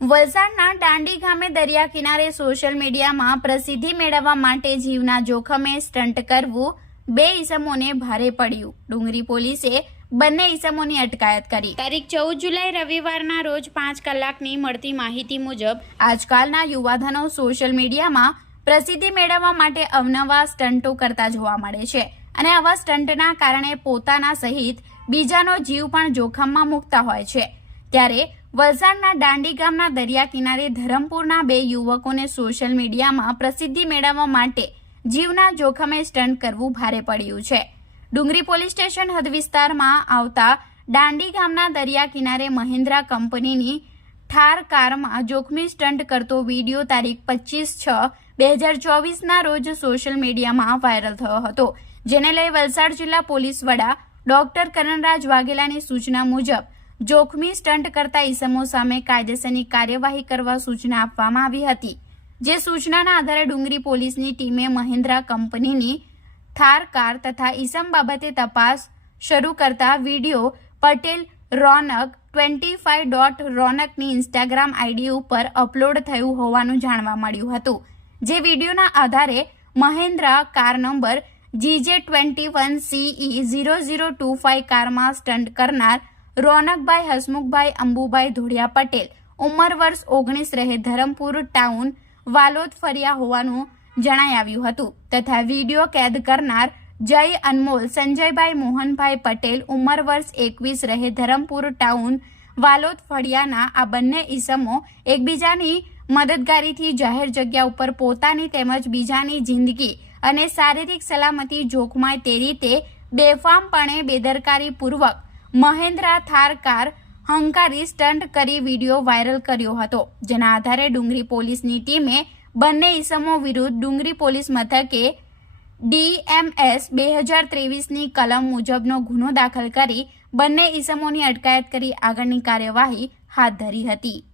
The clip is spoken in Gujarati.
વલસાડના દાંડી ગામે દરિયા કિનારે સોશિયલ મીડિયામાં પ્રસિદ્ધિ મેળવવા માટે જીવના જોખમે સ્ટન્ટ કરવું બે ઈસમોને ભારે પડ્યું. ડુંગરી પોલીસે બંને ઈસમોની અટકાયત કરી. તારીખ ચૌદ જુલાઈ રવિવારના રોજ પાંચ કલાકની મળતી માહિતી મુજબ આજકાલના યુવાધનો સોશિયલ મીડિયામાં પ્રસિદ્ધિ મેળવવા માટે અવનવા સ્ટન્ટો કરતા જોવા મળે છે અને આવા સ્ટન્ટના કારણે પોતાના સહિત બીજાનો જીવ પણ જોખમમાં મૂકતા હોય છે. ત્યારે વલસાડના દાંડી ગામના દરિયા કિનારે ધરમપુરના બે યુવકોને સોશિયલ મીડિયામાં પ્રસિદ્ધિ મેળવવા માટે જીવના જોખમે સ્ટન્ટ કરવું ભારે પડ્યું છે. ડુંગરી પોલીસ સ્ટેશન હદ વિસ્તારમાં આવતા દાંડી ગામના દરિયા કિનારે મહિન્દ્રા કંપનીની ઠાર કારમાં જોખમી સ્ટન્ટ કરતો વીડિયો તારીખ પચીસ છ બે હજાર ચોવીસના રોજ સોશિયલ મીડિયામાં વાયરલ થયો હતો. જેને લઈ વલસાડ જિલ્લા પોલીસ વડા ડોક્ટર કરણરાજ વાઘેલાની સૂચના મુજબ જોખમી સ્ટન્ટ કરતા ઈસમો સામે કાયદેસરની કાર્યવાહી કરવા સૂચના આપવામાં આવી હતી, જે સૂચનાના આધારે ડુંગરી પોલીસની ટીમે મહિન્દ્રા કંપનીની થાર, કાર તથા ઈસમ બાબતે તપાસ શરૂ કરતા video Patel Ronak twenty five dot રોનકની Instagram ID ઉપર અપલોડ થયું હોવાનું જાણવા મળ્યું હતું, જે વિડીયોના આધારે Mahindra car number GJ twenty one CE zero zero two five કારમાં સ્ટન્ટ કરનાર રોનકભાઈ, હસમુખભાઈ, અંબુભાઈ ધોળિયા પટેલ. ઉંમર વર્ષ ઓગણીસ રહે ધરમપુર ટાઉન વાલોદ ફર્યા હોવાનું જણાઈ આવ્યું હતું. તથા વીડિયો કેદ કરનાર જય અનમોલ, સંજયભાઈ મોહનભાઈ પટેલ ઉંમર વર્ષ એકવીસ રહે ધરમપુર ટાઉન વાલોદ ફળિયાના આ બંને ઈસમો એકબીજાની મદદગારીથી જાહેર જગ્યા ઉપર પોતાની તેમજ બીજાની જિંદગી અને શારીરિક સલામતી જોખમાય તે રીતે બેફામપણે બેદરકારીપૂર્વક મહેન્દ્રા થાર કાર હંકારી સ્ટન્ટ કરી વીડિયો વાયરલ કર્યો હતો, જેના આધારે ડુંગરી પોલીસની ટીમે બંને ઈસમો વિરુદ્ધ ડુંગરી પોલીસ મથકે ડીએમએસ બે હજાર ત્રેવીસની કલમ મુજબનો ગુનો દાખલ કરી બંને ઈસમોની અટકાયત કરી આગળની કાર્યવાહી હાથ ધરી હતી.